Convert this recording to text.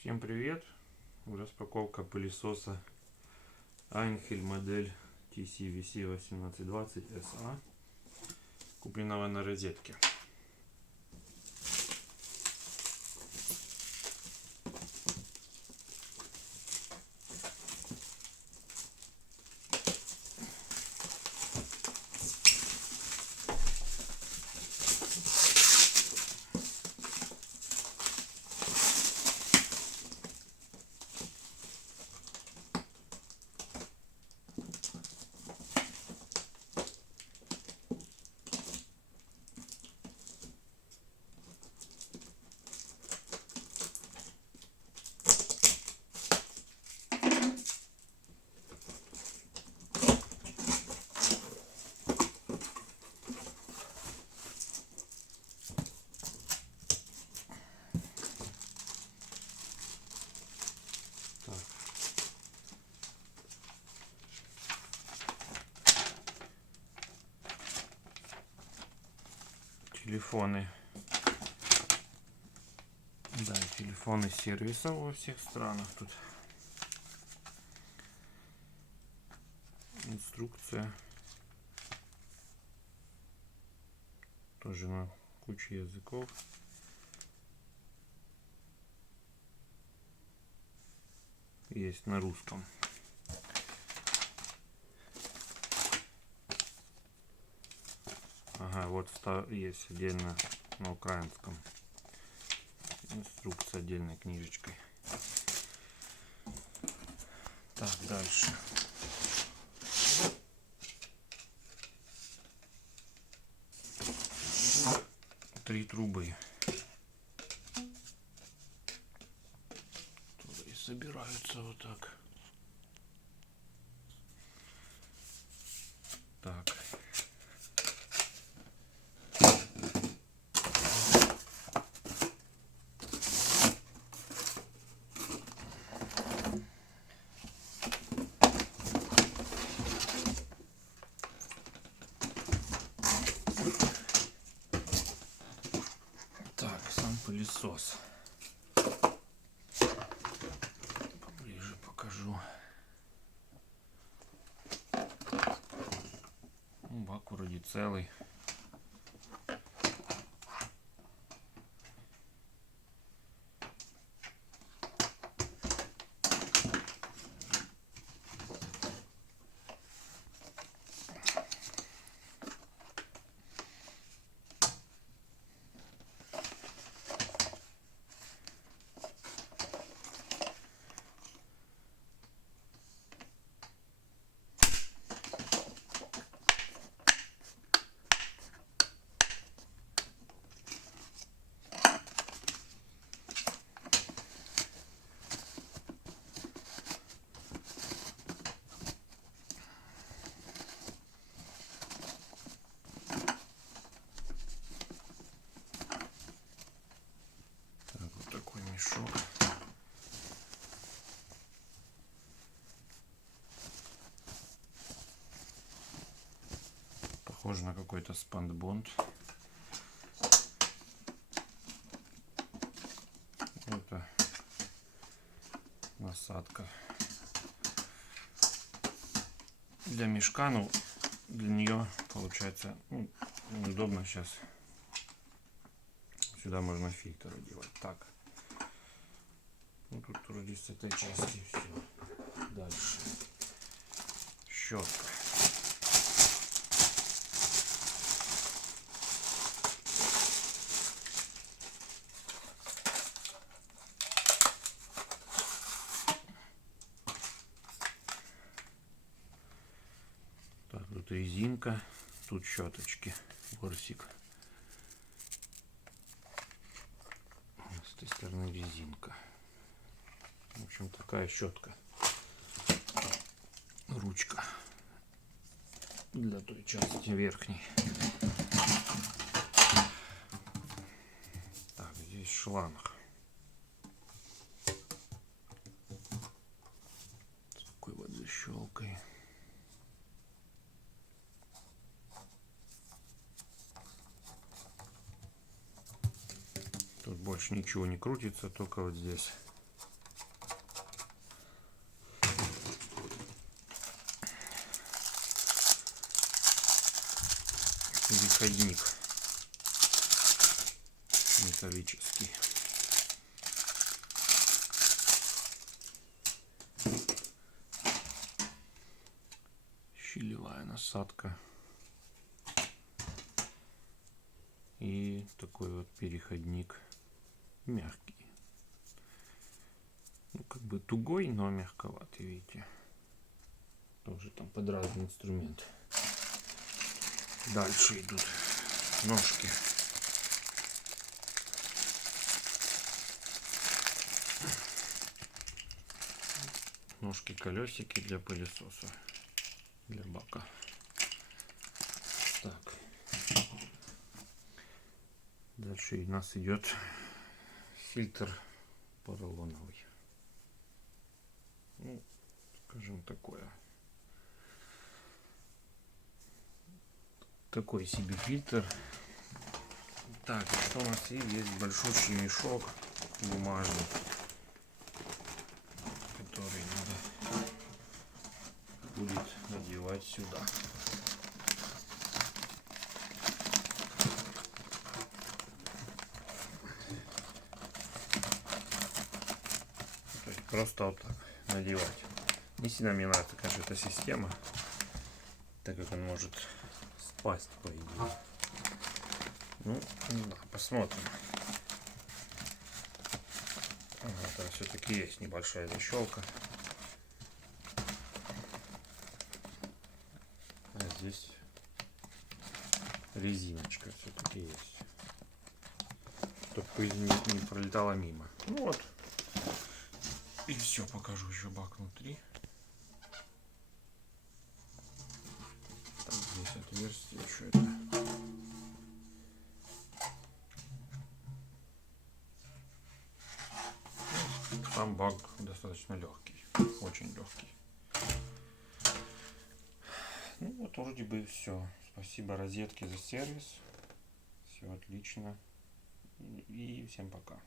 Всем привет! Распаковка пылесоса Einhell модель TCVC 1820 SA, купленного на розетке. Телефоны. Да, телефоны сервиса во всех странах тут. Инструкция. Тоже на куче языков. Есть на русском. Ага, вот есть отдельно на украинском. Инструкция отдельной книжечкой. Так, дальше. Три трубы, которые собираются вот так. Так. Так, сам пылесос. Поближе покажу. Бак вроде целый. Мешок. Похоже на какой-то спанбонд. Это насадка для мешка, ну для нее получается неудобно сейчас. Сюда можно фильтр делать. Так. Ну, тут вроде с этой части все. Дальше. Щетка. Так, тут резинка. Тут щеточки. Ворсик. С этой стороны резинка. В общем, такая щетка. Ручка для той части верхней. Так, здесь шланг. С такой вот защелкой. Тут больше ничего не крутится, только вот здесь переходник металлический. Щелевая насадка. И такой вот переходник мягкий. Ну, как бы тугой, но мягковатый, видите. Тоже там под разный инструмент. Дальше идут ножки. Ножки, колесики для пылесоса, для бака. Так. Дальше у нас идет фильтр поролоновый. Ну, скажем, такой себе фильтр. Так, что у нас есть большущий мешок бумажный, который надо будет надевать сюда. То есть просто вот так надевать. Не сильно мне нравится, конечно, эта система, так как он может спасть, по идее. Ну, да, посмотрим. Там все-таки есть небольшая защелка. А здесь резиночка все-таки есть, чтобы пыль не пролетала мимо. Ну вот. И все, покажу еще бак внутри. Так, здесь отверстие, что это? Сам бак достаточно легкий, очень легкий. Ну вот вроде бы все. Спасибо розетке за сервис. Все отлично. И всем пока.